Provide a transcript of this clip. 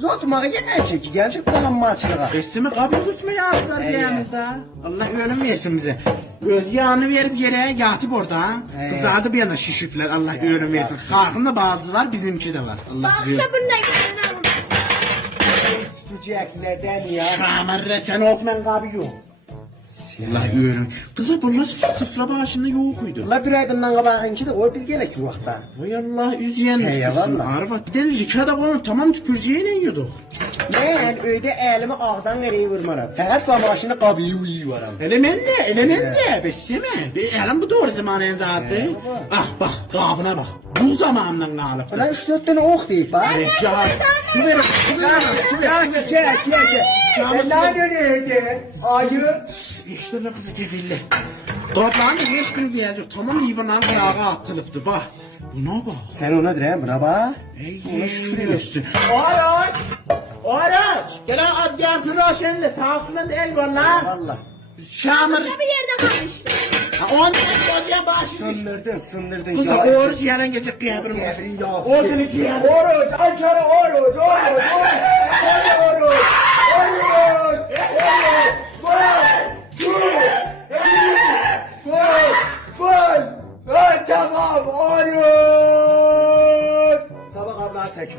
Kız oturmağa gelmeyecek ki. Gelmiş kullanmaçılığa. Esimi kabul tutma yazdılar diyemizde. Allah ölüm versin bize. Öz yağını verip yere yatıp orada. Kızlar da bir yana şişipler. Allah ölüm versin. Kalkında bazı var, bizimki de var. Allah Akşamında gelin. Tüceklerden ya. Şamarre sen okmen kabul yok. Allah ölüm. Kızı bunlar sıfıra başında yokuydu. La bir ay bundan kabağınki de o biz gelek şu vakta. Vay Allah üzüyen. He valla. Arvat bir de rikada koyun tamam tüpürceğiyle yiyorduk. Ben öyle elimi ağdan nereye vurmaram. Fakat bu başını kabıyı uyuvaram. Elemenle. Besime. Bir elim bu doğru zamanın zaten. Ah bak kavına bak. Bu zamandan kalıp. Ulan 3-4 tane ok değil bak. Cahil. Su ver. Su ver. Gel. Ben ne dönüyorum? Ayı. İşte ne kızı kefille. Toplandı hiç gün diyecek. Tamam İvan'ın ayağı atılıptı bak. Buna bak. Sen ona dire buna bak. Ey şükür olsun. Araç. Gel adyan türaşenle sağ olsun el var lan. Valla. Şamır. Bir yerde kalmıştı. Ondan sonra başlıyor. Sındırdın. Kızı oruç yarın gece kıyabirim. O günü kıyabirim. Oruç, açarı oruç. Tamam, oruç. Sabah abla tek